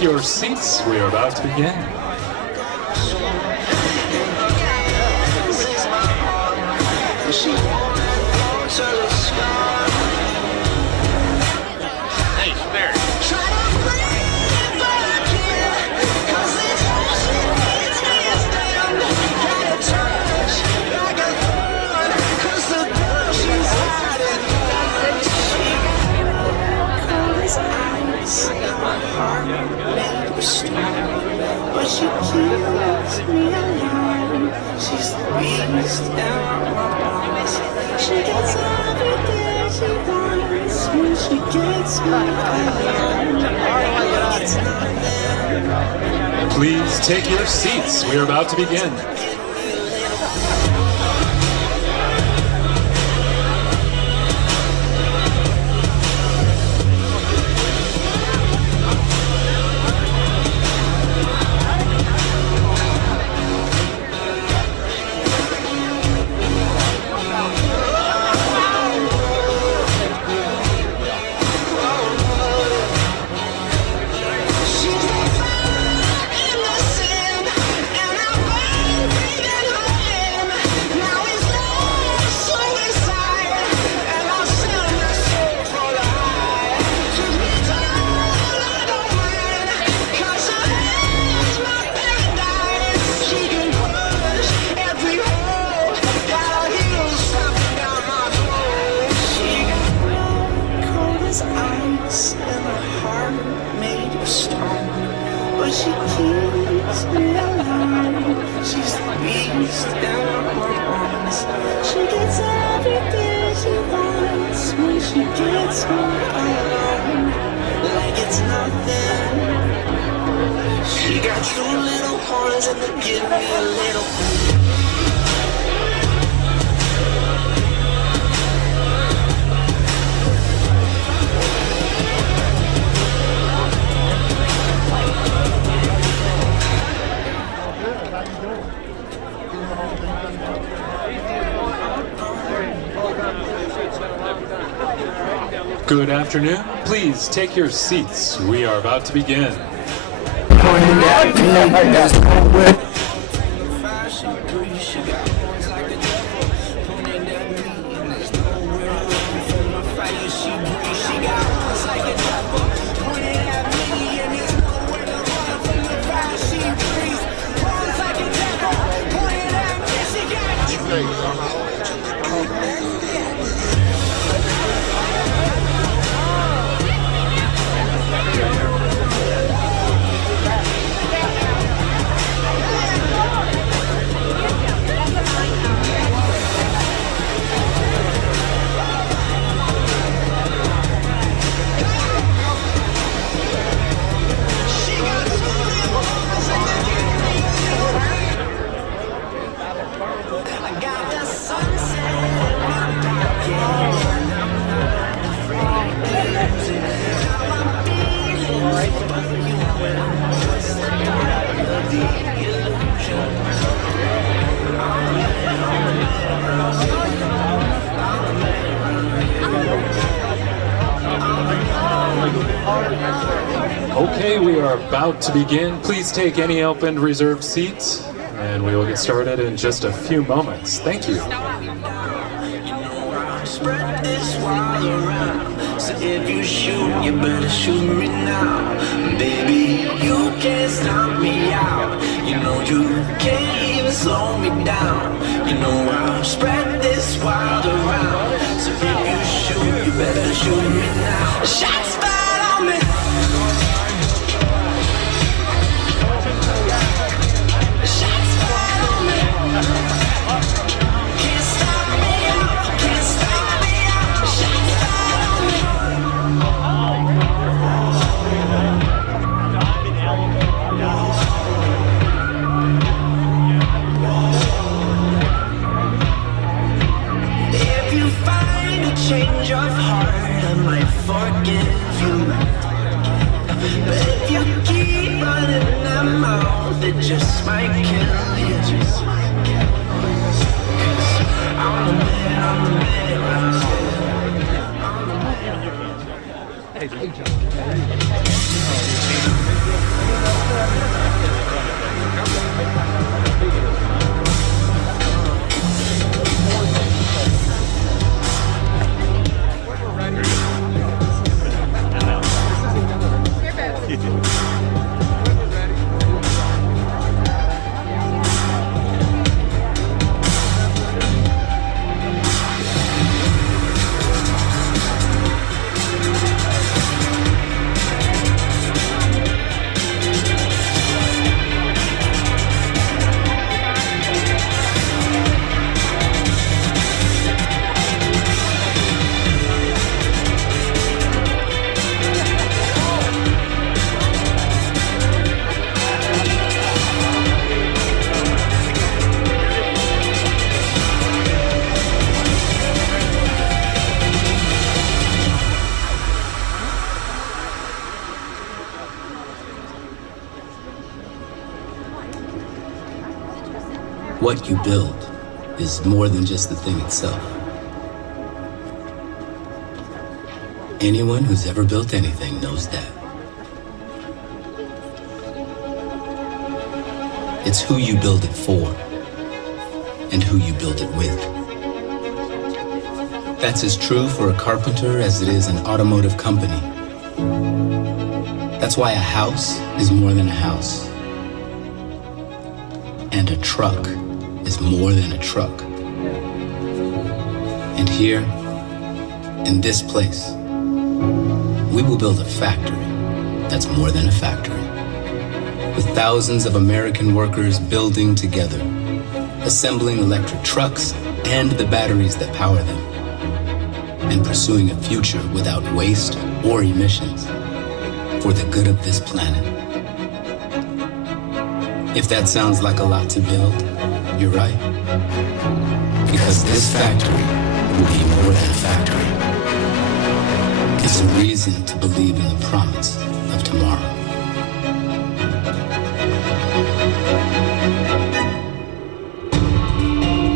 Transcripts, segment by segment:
take your seats. We are about to begin. Hey, Barry. But she keeps me alive. She's the beast in my bones. She gets everything she wants when she gets me alive. Please take your seats. We are about to begin. But she keeps me alive. She's the beast in my bones. She gets everything she wants when she gets me alone. Like it's nothing. She got two little horns and they give me a little. Good afternoon. Please take your seats. We are about to begin. Okay, we are about to begin. Please take any open reserved seats, and we will get started in just a few moments. Thank you. Spread this wide around. So if you shoot, you better shoot me now. Baby, you can't stop me out. You know you can't even slow me down. You know I'll spread this wild around. So if you shoot, you better shoot me now. Shots fired on me. Shots fired on me. Can't stop me out. Can't stop me out. Shots fired on me. If you find a change of heart, I might forgive you. But if you keep running that mouth, it just might kill you. 'Cause I'm the man, I'm the man. What you build is more than just the thing itself. Anyone who's ever built anything knows that. It's who you build it for and who you build it with. That's as true for a carpenter as it is an automotive company. That's why a house is more than a house. And a truck is more than a truck. And here, in this place, we will build a factory that's more than a factory. With thousands of American workers building together, assembling electric trucks and the batteries that power them, and pursuing a future without waste or emissions for the good of this planet. If that sounds like a lot to build, you're right. Because this factory will be more than a factory. It's a reason to believe in the promise of tomorrow.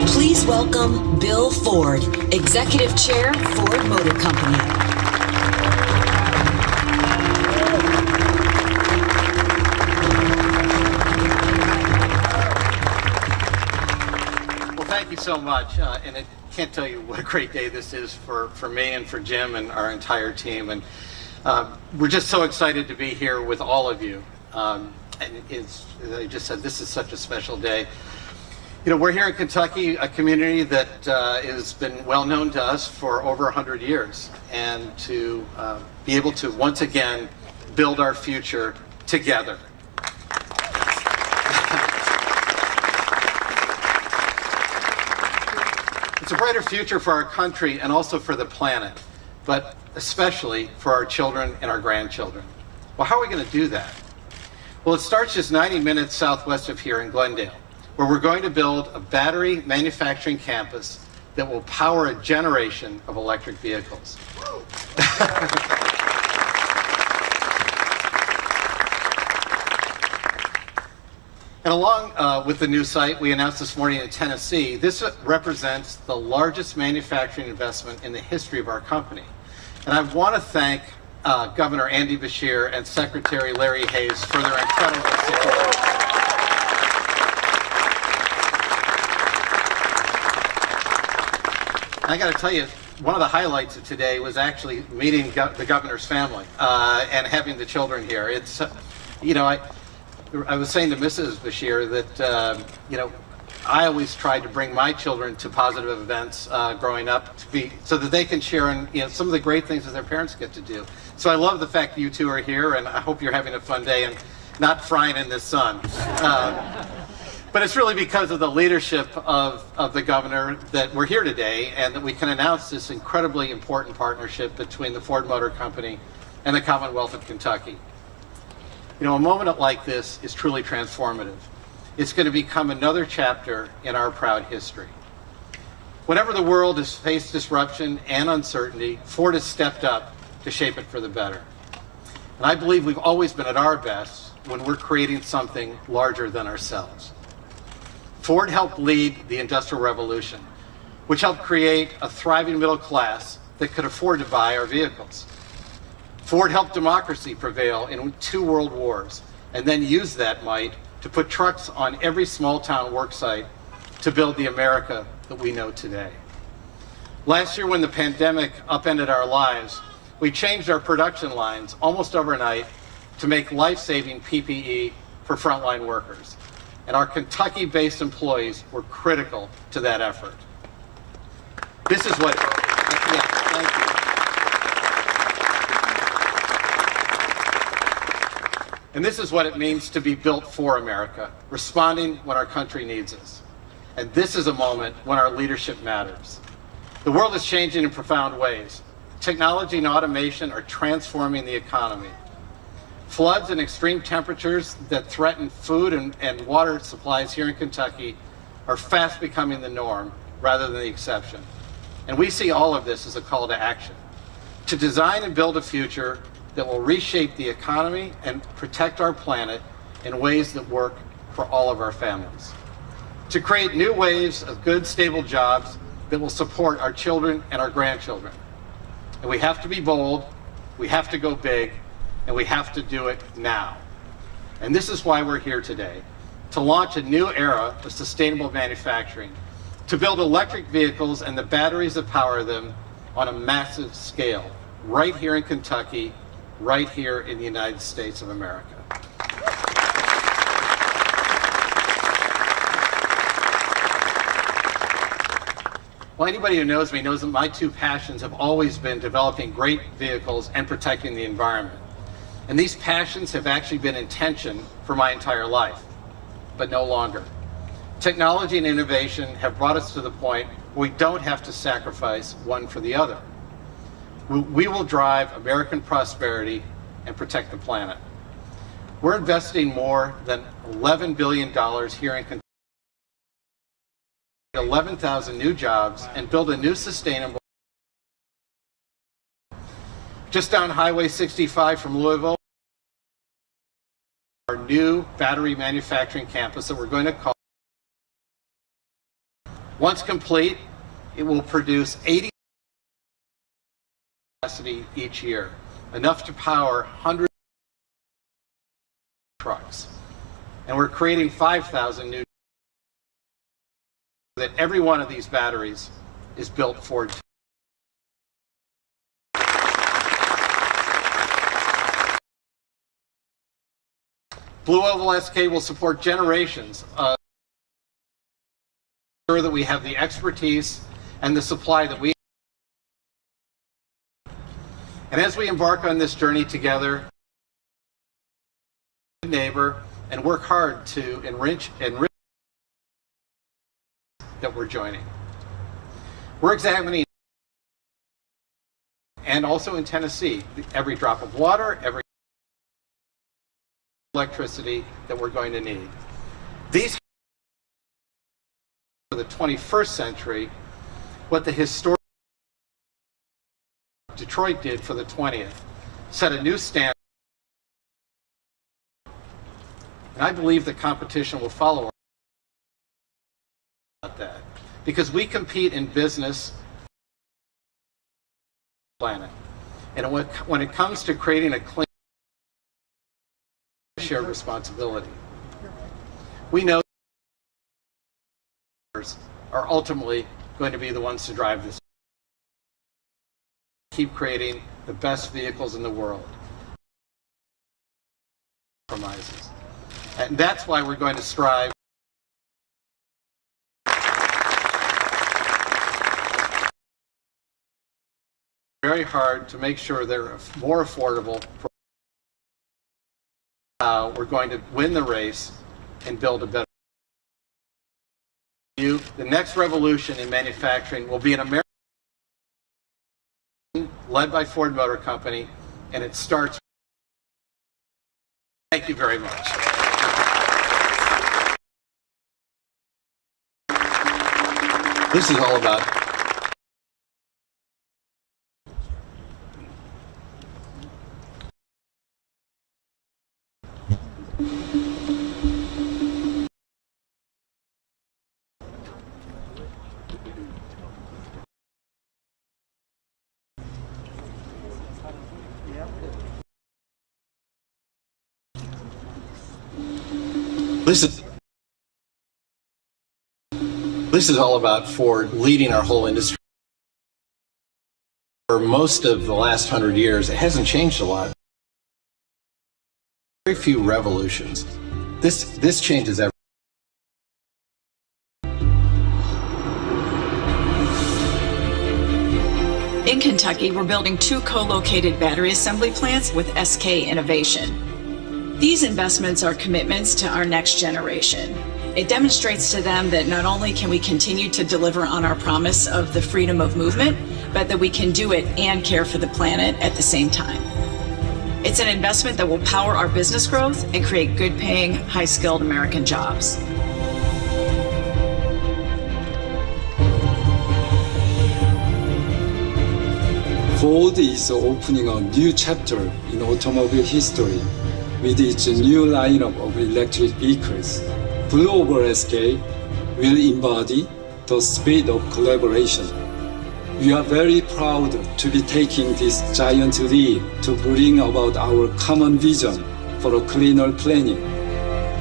Please welcome Bill Ford, Executive Chair, Ford Motor Company. Thank you so much, and I can't tell you what a great day this is for me and for Jim and our entire team, and we're just so excited to be here with all of you. And as I just said, this is such a special day. You know, we're here in Kentucky, a community that has been well known to us for over 100 years, and to be able to once again build our future together. It's a brighter future for our country and also for the planet, but especially for our children and our grandchildren. Well, how are we going to do that? Well, it starts just 90 minutes southwest of here in Glendale, where we're going to build a battery manufacturing campus that will power a generation of electric vehicles. And along with the new site we announced this morning in Tennessee, this represents the largest manufacturing investment in the history of our company. And I want to thank Governor Andy Beshear and Secretary Larry Hayes for their incredible support. I got to tell you, one of the highlights of today was actually meeting the governor's family and having the children here. It's, you know, I was saying to Mrs. Beshear that, you know, I always tried to bring my children to positive events growing up so that they can share in, you know, some of the great things that their parents get to do. So I love the fact that you two are here, and I hope you're having a fun day and not frying in the sun. But it's really because of the leadership of the governor that we're here today, and that we can announce this incredibly important partnership between the Ford Motor Company and the Commonwealth of Kentucky. You know, a moment like this is truly transformative. It's going to become another chapter in our proud history. Whenever the world has faced disruption and uncertainty, Ford has stepped up to shape it for the better. And I believe we've always been at our best when we're creating something larger than ourselves. Ford helped lead the Industrial Revolution, which helped create a thriving middle class that could afford to buy our vehicles. Ford helped democracy prevail in 2 world wars and then used that might to put trucks on every small town work site to build the America that we know today. Last year, when the pandemic upended our lives, we changed our production lines almost overnight to make life-saving PPE for frontline workers. And our Kentucky-based employees were critical to that effort. This is what, yeah, thank you. And this is what it means to be built for America, responding when our country needs us. And this is a moment when our leadership matters. The world is changing in profound ways. Technology and automation are transforming the economy. Floods and extreme temperatures that threaten food and water supplies here in Kentucky are fast becoming the norm rather than the exception. And we see all of this as a call to action, to design and build a future that will reshape the economy and protect our planet in ways that work for all of our families, to create new waves of good, stable jobs that will support our children and our grandchildren. And we have to be bold, we have to go big, and we have to do it now. And this is why we're here today, to launch a new era of sustainable manufacturing, to build electric vehicles and the batteries that power them on a massive scale, right here in Kentucky, right here in the United States of America. Well, anybody who knows me knows that my 2 passions have always been developing great vehicles and protecting the environment. And these passions have actually been in tension for my entire life, but no longer. Technology and innovation have brought us to the point where we don't have to sacrifice one for the other. We will drive American prosperity and protect the planet. We're investing more than $11 billion here in Kentucky, 11,000 new jobs, and build a new sustainable. Just down Highway 65 from Louisville, our new battery manufacturing campus that we're going to call. Once complete, it will produce 80 capacity each year, enough to power hundreds of trucks. And we're creating 5,000 new, that every one of these batteries is built for. BlueOvalSK will support generations of sure that we have the expertise and the supply that we have. And as we embark on this journey together, neighbor, and work hard to enrich that we're joining. We're examining, and also in Tennessee, every drop of water, every electricity that we're going to need. These for the 21st century, what the historic Detroit did for the 20th, set a new standard. And I believe the competition will follow about that, because we compete in business planet. And when it comes to creating a clean shared responsibility, we know are ultimately going to be the ones to drive this. Keep creating the best vehicles in the world. Compromises. And that's why we're going to strive very hard to make sure they're more affordable. We're going to win the race and build a better. The next revolution in manufacturing will be an American led by Ford Motor Company, and it starts. Thank you very much. This is all about This is all about Ford leading our whole industry. For most of the last 100 years, it hasn't changed a lot. Very few revolutions. This changes everything. In Kentucky, we're building 2 co-located battery assembly plants with SK Innovation. These investments are commitments to our next generation. It demonstrates to them that not only can we continue to deliver on our promise of the freedom of movement, but that we can do it and care for the planet at the same time. It's an investment that will power our business growth and create good-paying, high-skilled American jobs. Ford is opening a new chapter in automobile history with its new lineup of electric vehicles. BlueOvalSK will embody the spirit of collaboration. We are very proud to be taking this giant leap to bring about our common vision for a cleaner planet.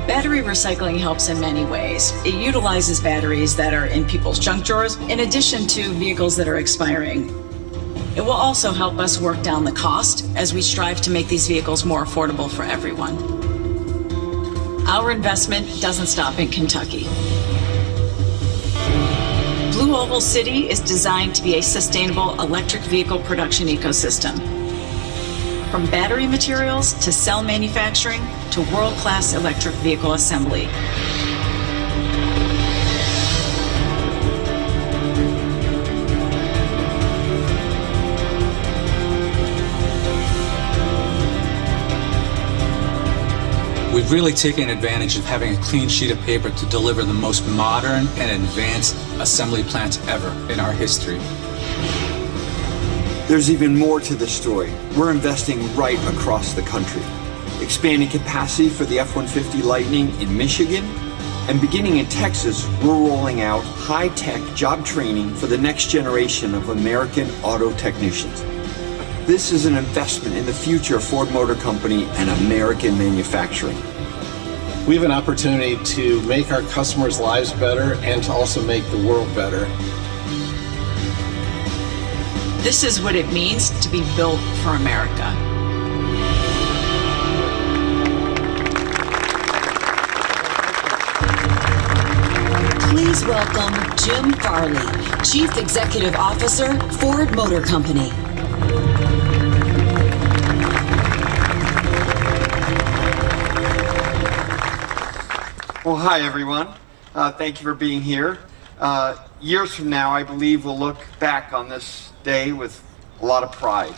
Battery recycling helps in many ways. It utilizes batteries that are in people's junk drawers in addition to vehicles that are expiring. It will also help us work down the cost as we strive to make these vehicles more affordable for everyone. Our investment doesn't stop in Kentucky. Blue Oval City is designed to be a sustainable electric vehicle production ecosystem. From battery materials to cell manufacturing to world-class electric vehicle assembly. We've really taken advantage of having a clean sheet of paper to deliver the most modern and advanced assembly plants ever in our history. There's even more to the story. We're investing right across the country, expanding capacity for the F-150 Lightning in Michigan, and beginning in Texas, we're rolling out high-tech job training for the next generation of American auto technicians. This is an investment in the future of Ford Motor Company and American manufacturing. We have an opportunity to make our customers' lives better and to also make the world better. This is what it means to be built for America. Please welcome Jim Farley, Chief Executive Officer, Ford Motor Company. Well, hi, everyone. Thank you for being here. Years from now, I believe we'll look back on this day with a lot of pride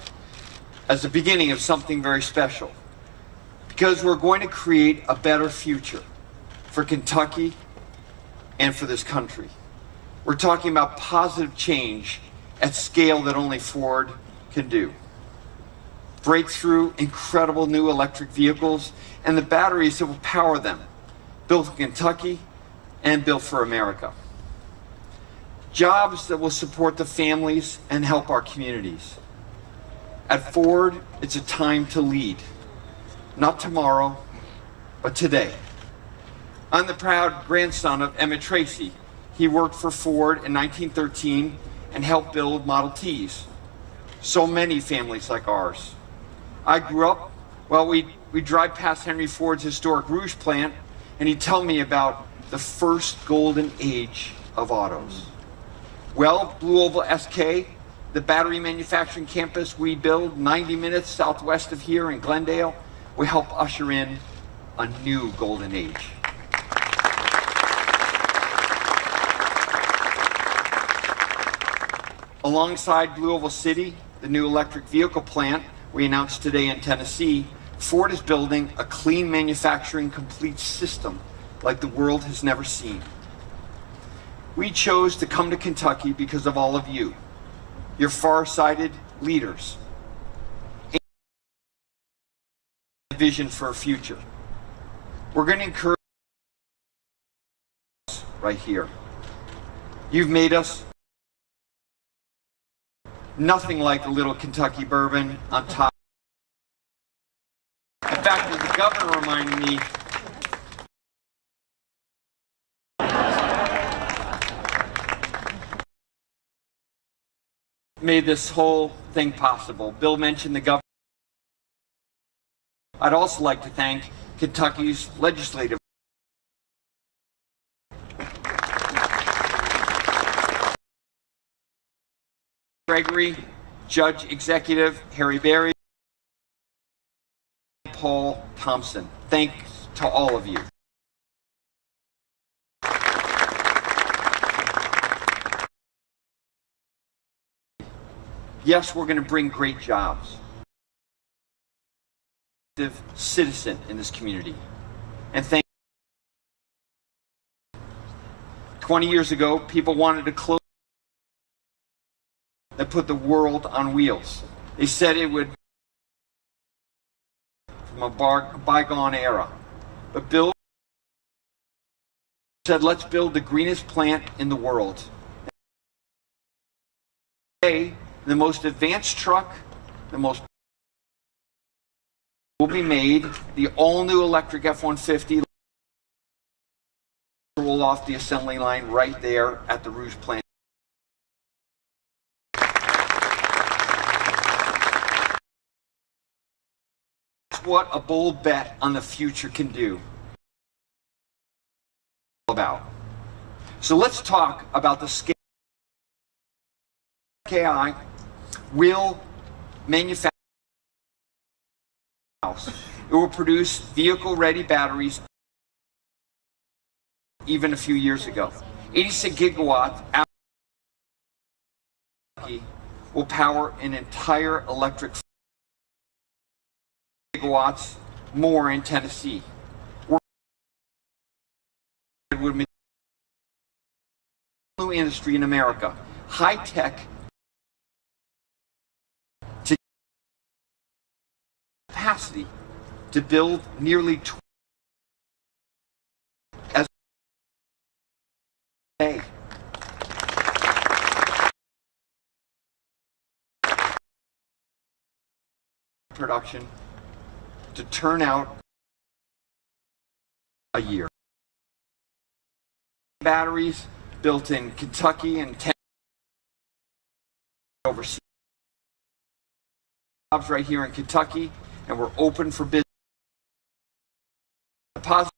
as the beginning of something very special, because we're going to create a better future for Kentucky and for this country. We're talking about positive change at scale that only Ford can do. Breakthrough, incredible new electric vehicles, and the batteries that will power them. Built in Kentucky and built for America. Jobs that will support the families and help our communities. At Ford, it's a time to lead. Not tomorrow, but today. I'm the proud grandson of Emmett Tracy. He worked for Ford in 1913 and helped build Model Ts. So many families like ours. I grew up, well, we drive past Henry Ford's historic Rouge plant, and he'd tell me about the first golden age of autos. Well, BlueOvalSK, the battery manufacturing campus we build 90 minutes southwest of here in Glendale, will help usher in a new golden age. Alongside Blue Oval City, the new electric vehicle plant we announced today in Tennessee, Ford is building a clean manufacturing complete system like the world has never seen. We chose to come to Kentucky because of all of you, your far-sighted leaders, and a vision for a future. We're going to encourage right here. You've made us nothing like a little Kentucky bourbon on top. In fact, as the governor reminded me, made this whole thing possible. Bill mentioned the governor. I'd also like to thank Kentucky's legislative. Gregory, Judge Executive Harry Berry, Paul Thompson. Thanks to all of you. Yes, we're going to bring great jobs. Citizen in this community. And thank 20 years ago, people wanted to close that put the world on wheels. They said it would from a bygone era. But Bill said, let's build the greenest plant in the world. Today, the most advanced truck, the most will be made, the all-new electric F-150 roll off the assembly line right there at the Rouge plant. That's what a bold bet on the future can do. So let's talk about the scale. KI will manufacture. It will produce vehicle-ready batteries even a few years ago. 86 gigawatts will power an entire electric gigawatts more in Tennessee. Would new industry in America, high-tech capacity to build nearly as a production to turn out a year. Batteries built in Kentucky and overseas. Jobs right here in Kentucky, and we're open for business. What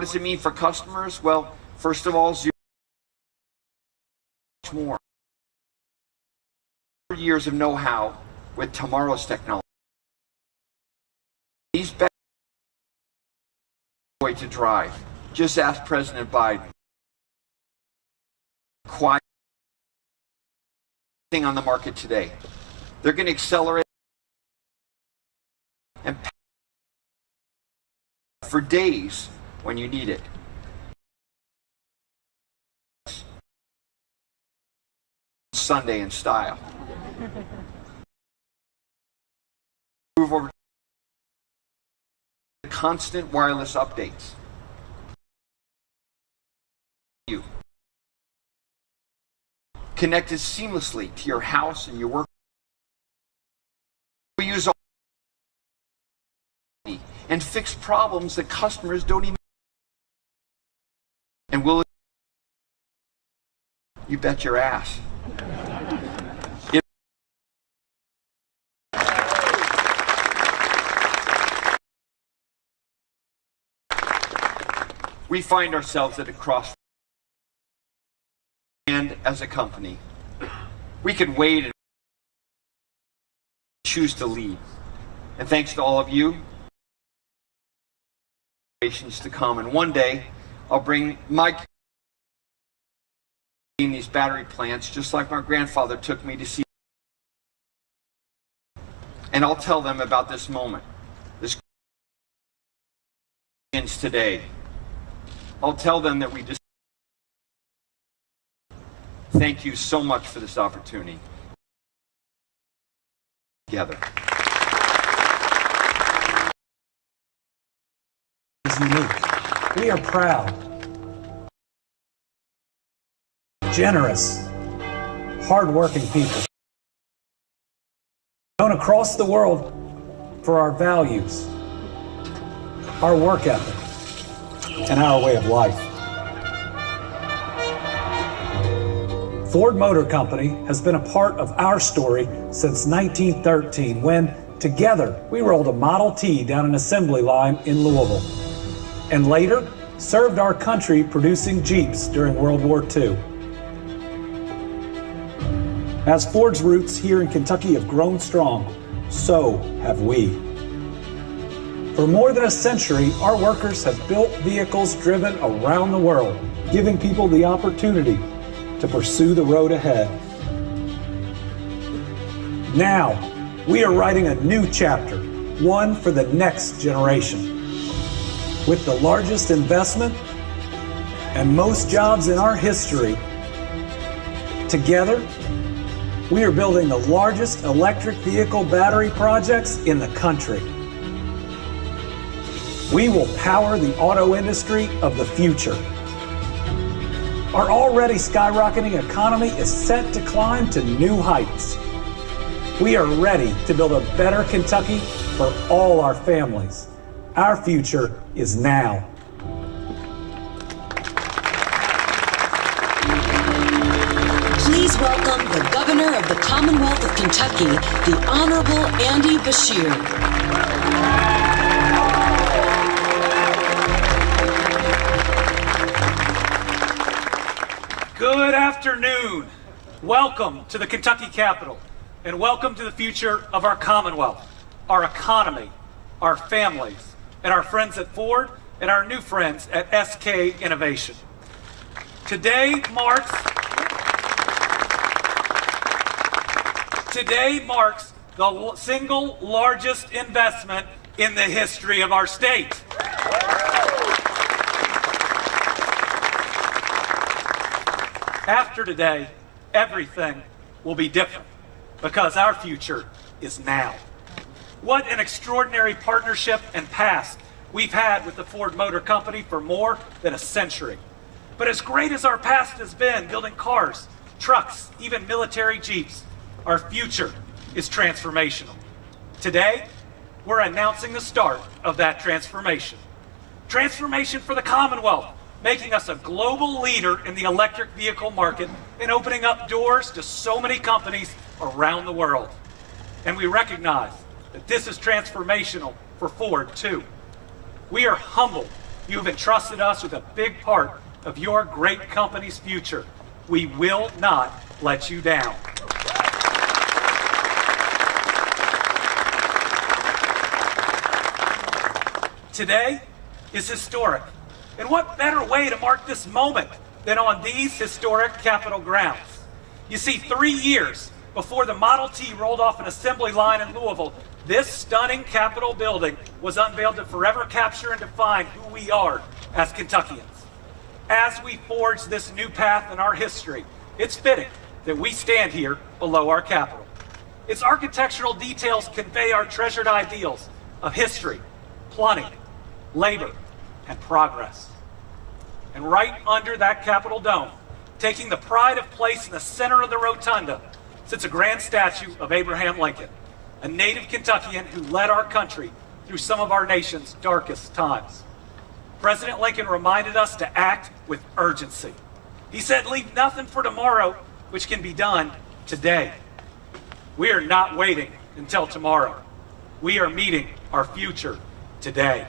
does it mean for customers? Well, first of all, zero more. Years of know-how with tomorrow's technology. These batteries are the way to drive. Just ask President Biden. Quiet thing on the market today. They're going to accelerate and for days when you need it. Sunday in style. Move over to constant wireless updates. You connected seamlessly to your house and your work. We use all and fix problems that customers don't even. And will you bet your ass? We find ourselves at a crossroads. And as a company, we could wait and choose to lead. And thanks to all of you, generations to come. And one day, I'll bring my in these battery plants, just like my grandfather took me to see. And I'll tell them about this moment. This begins today. I'll tell them that we just. Thank you so much for this opportunity. Together. Is unique. We are proud, generous, hardworking people, known across the world for our values, our work ethic, and our way of life. Ford Motor Company has been a part of our story since 1913 when, together, we rolled a Model T down an assembly line in Louisville, and later served our country producing Jeeps during World War II. As Ford's roots here in Kentucky have grown strong, so have we. For more than a century, our workers have built vehicles driven around the world, giving people the opportunity to pursue the road ahead. Now, we are writing a new chapter, one for the next generation. With the largest investment and most jobs in our history, together, we are building the largest electric vehicle battery projects in the country. We will power the auto industry of the future. Our already skyrocketing economy is set to climb to new heights. We are ready to build a better Kentucky for all our families. Our future is now. Please welcome the Governor of the Commonwealth of Kentucky, the Honorable Andy Beshear. Good afternoon. Welcome to the Kentucky Capitol, and welcome to the future of our Commonwealth, our economy, our families, and our friends at Ford, and our new friends at SK Innovation. Today marks the single largest investment in the history of our state. After today, everything will be different because our future is now. What an extraordinary partnership and past we've had with the Ford Motor Company for more than a century. But as great as our past has been, building cars, trucks, even military Jeeps, our future is transformational. Today, we're announcing the start of that transformation. Transformation for the Commonwealth, making us a global leader in the electric vehicle market and opening up doors to so many companies around the world. And we recognize that this is transformational for Ford, too. We are humbled you have entrusted us with a big part of your great company's future. We will not let you down. Today is historic. And what better way to mark this moment than on these historic Capitol grounds? You see, 3 years before the Model T rolled off an assembly line in Louisville, this stunning Capitol building was unveiled to forever capture and define who we are as Kentuckians. As we forge this new path in our history, it's fitting that we stand here below our Capitol. Its architectural details convey our treasured ideals of history, plumbing, labor, and progress. And right under that Capitol dome, taking the pride of place in the center of the rotunda, sits a grand statue of Abraham Lincoln, a native Kentuckian who led our country through some of our nation's darkest times. President Lincoln reminded us to act with urgency. He said, "Leave nothing for tomorrow which can be done today." We are not waiting until tomorrow. We are meeting our future today.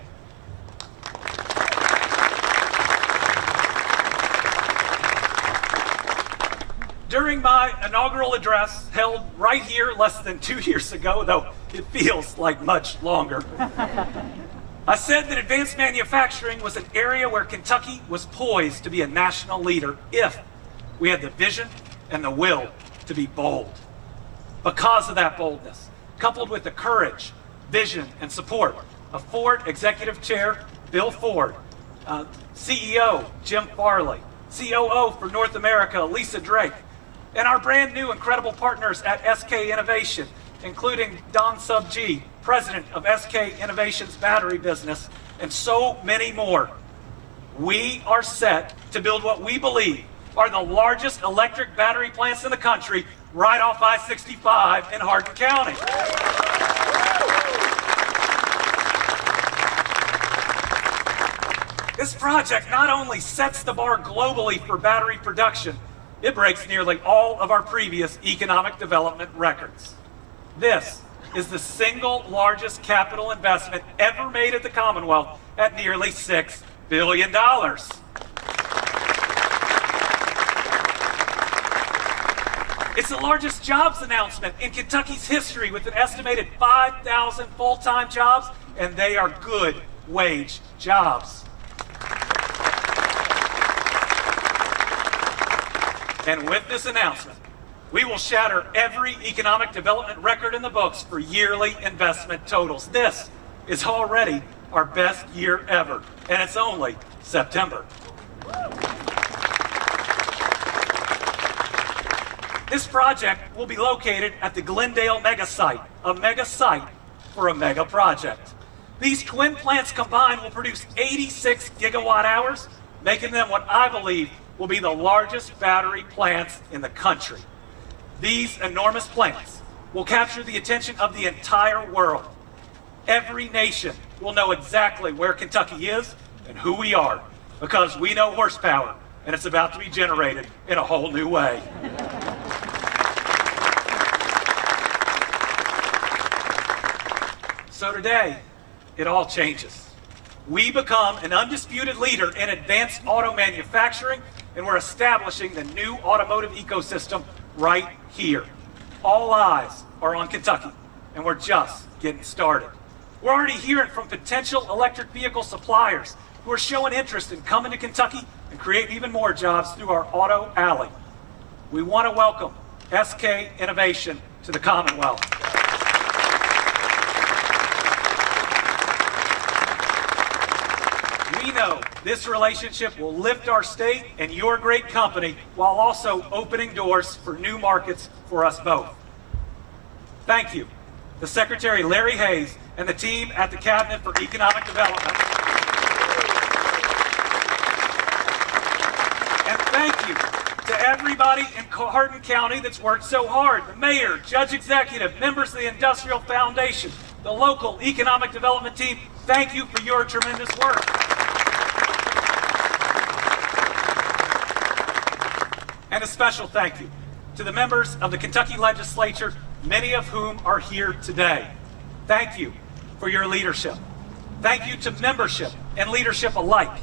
During my inaugural address, held right here less than 2 years ago, though it feels like much longer, I said that advanced manufacturing was an area where Kentucky was poised to be a national leader if we had the vision and the will to be bold. Because of that boldness, coupled with the courage, vision, and support of Ford Executive Chair Bill Ford, CEO Jim Farley, COO for North America Lisa Drake, and our brand new incredible partners at SK Innovation, including Don Sub-G, president of SK Innovation's battery business, and so many more. We are set to build what we believe are the largest electric battery plants in the country right off I-65 in Hardin County. This project not only sets the bar globally for battery production, It breaks nearly all of our previous economic development records. This is the single largest capital investment ever made at the Commonwealth at nearly $6 billion. It's the largest jobs announcement in Kentucky's history with an estimated 5,000 full-time jobs, and they are good wage jobs. And with this announcement, we will shatter every economic development record in the books for yearly investment totals. This is already our best year ever, and it's only September. This project will be located at the Glendale mega site, a mega site for a mega project. These twin plants combined will produce 86 gigawatt hours, making them what I believe will be the largest battery plants in the country. These enormous plants will capture the attention of the entire world. Every nation will know exactly where Kentucky is and who we are, because we know horsepower, and it's about to be generated in a whole new way. So today, it all changes. We become an undisputed leader in advanced auto manufacturing, and we're establishing the new automotive ecosystem right here. All eyes are on Kentucky, and we're just getting started. We're already hearing from potential electric vehicle suppliers who are showing interest in coming to Kentucky and create even more jobs through our Auto Alley. We want to welcome SK Innovation to the Commonwealth. We know this relationship will lift our state and your great company while also opening doors for new markets for us both. Thank you to Secretary Larry Hayes and the team at the Cabinet for Economic Development. And thank you to everybody in Hardin County that's worked so hard, the mayor, judge executive, members of the Industrial Foundation, the local economic development team. Thank you for your tremendous work. And a special thank you to the members of the Kentucky Legislature, many of whom are here today. Thank you for your leadership. Thank you to membership and leadership alike.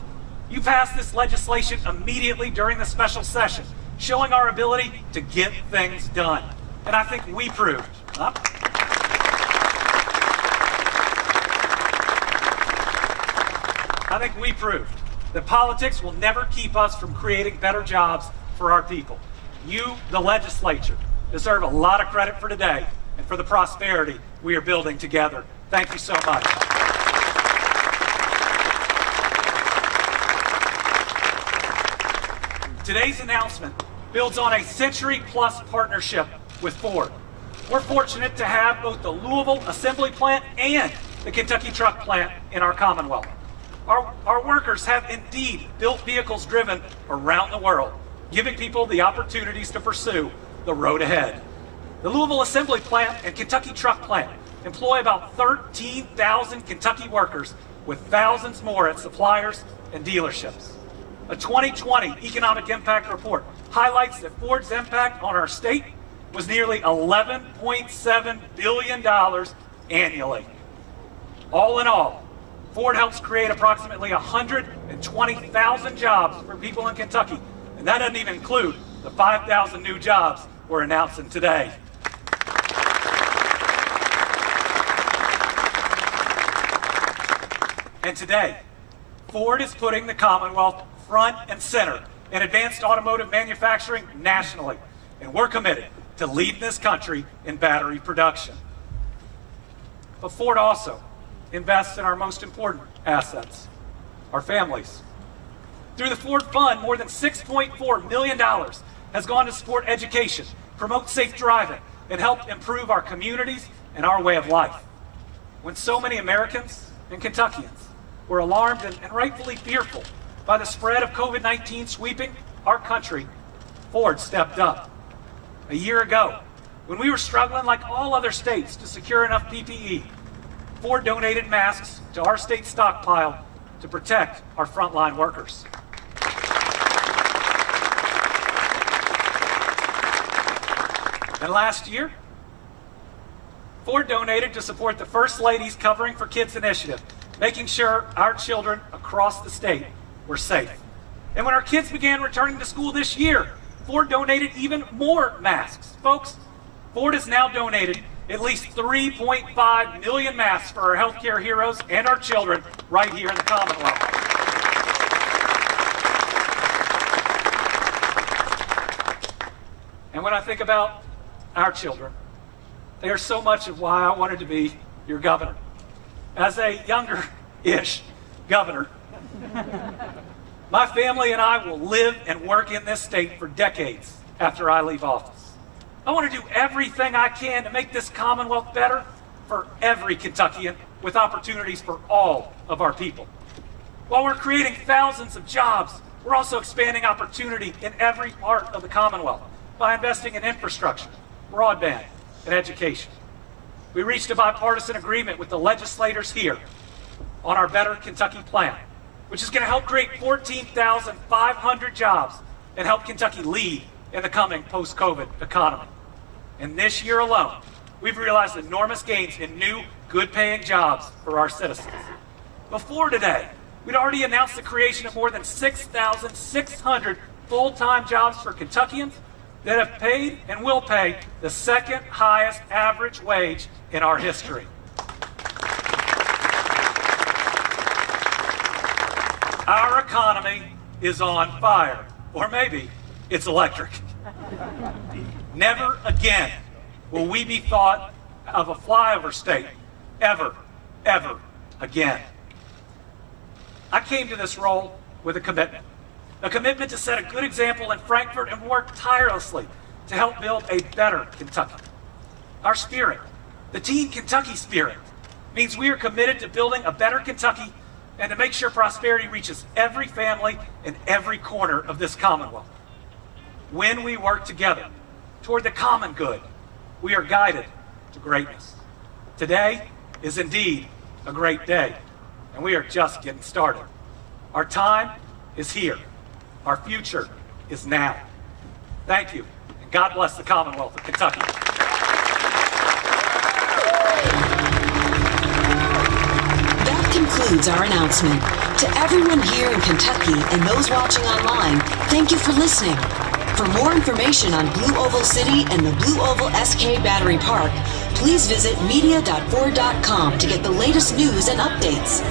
You passed this legislation immediately during the special session, showing our ability to get things done. And I think we proved. That politics will never keep us from creating better jobs for our people. You, the legislature, deserve a lot of credit for today and for the prosperity we are building together. Thank you so much. Today's announcement builds on a century-plus partnership with Ford. We're fortunate to have both the Louisville Assembly Plant and the Kentucky Truck Plant in our Commonwealth. Our workers have indeed built vehicles driven around the world, giving people the opportunities to pursue the road ahead. The Louisville Assembly Plant and Kentucky Truck Plant employ about 13,000 Kentucky workers, with thousands more at suppliers and dealerships. A 2020 Economic Impact Report highlights that Ford's impact on our state was nearly $11.7 billion annually. All in all, Ford helps create approximately 120,000 jobs for people in Kentucky, and that doesn't even include the 5,000 new jobs we're announcing today. And today, Ford is putting the Commonwealth front and center in advanced automotive manufacturing nationally, and we're committed to leading this country in battery production. But Ford also invests in our most important assets, our families. Through the Ford Fund, more than $6.4 million has gone to support education, promote safe driving, and help improve our communities and our way of life. When so many Americans and Kentuckians were alarmed and rightfully fearful by the spread of COVID-19 sweeping our country, Ford stepped up. A year ago, when we were struggling like all other states to secure enough PPE, Ford donated masks to our state stockpile to protect our frontline workers. And last year, Ford donated to support the First Lady's Covering for Kids initiative, making sure our children across the state were safe. And when our kids began returning to school this year, Ford donated even more masks. Folks, Ford has now donated at least 3.5 million masks for our healthcare heroes and our children right here in the Commonwealth. And when I think about our children, they are so much of why I wanted to be your governor. As a younger-ish governor, my family and I will live and work in this state for decades after I leave office. I want to do everything I can to make this Commonwealth better for every Kentuckian, with opportunities for all of our people. While we're creating thousands of jobs, we're also expanding opportunity in every part of the Commonwealth by investing in infrastructure, broadband, and education. We reached a bipartisan agreement with the legislators here on our Better Kentucky plan, which is going to help create 14,500 jobs and help Kentucky lead in the coming post-COVID economy. And this year alone, we've realized enormous gains in new, good-paying jobs for our citizens. Before today, we'd already announced the creation of more than 6,600 full-time jobs for Kentuckians that have paid and will pay the second highest average wage in our history. Our economy is on fire, or maybe it's electric. Never again will we be thought of a flyover state, ever, ever again. I came to this role with a commitment to set a good example in Frankfort and work tirelessly to help build a better Kentucky. Our spirit, the Team Kentucky spirit, means we are committed to building a better Kentucky and to make sure prosperity reaches every family in every corner of this Commonwealth. When we work together toward the common good, we are guided to greatness. Today is indeed a great day, and we are just getting started. Our time is here. Our future is now. Thank you, and God bless the Commonwealth of Kentucky. That concludes our announcement. To everyone here in Kentucky and those watching online, thank you for listening. For more information on Blue Oval City and the BlueOvalSK Battery Park, please visit media.ford.com to get the latest news and updates.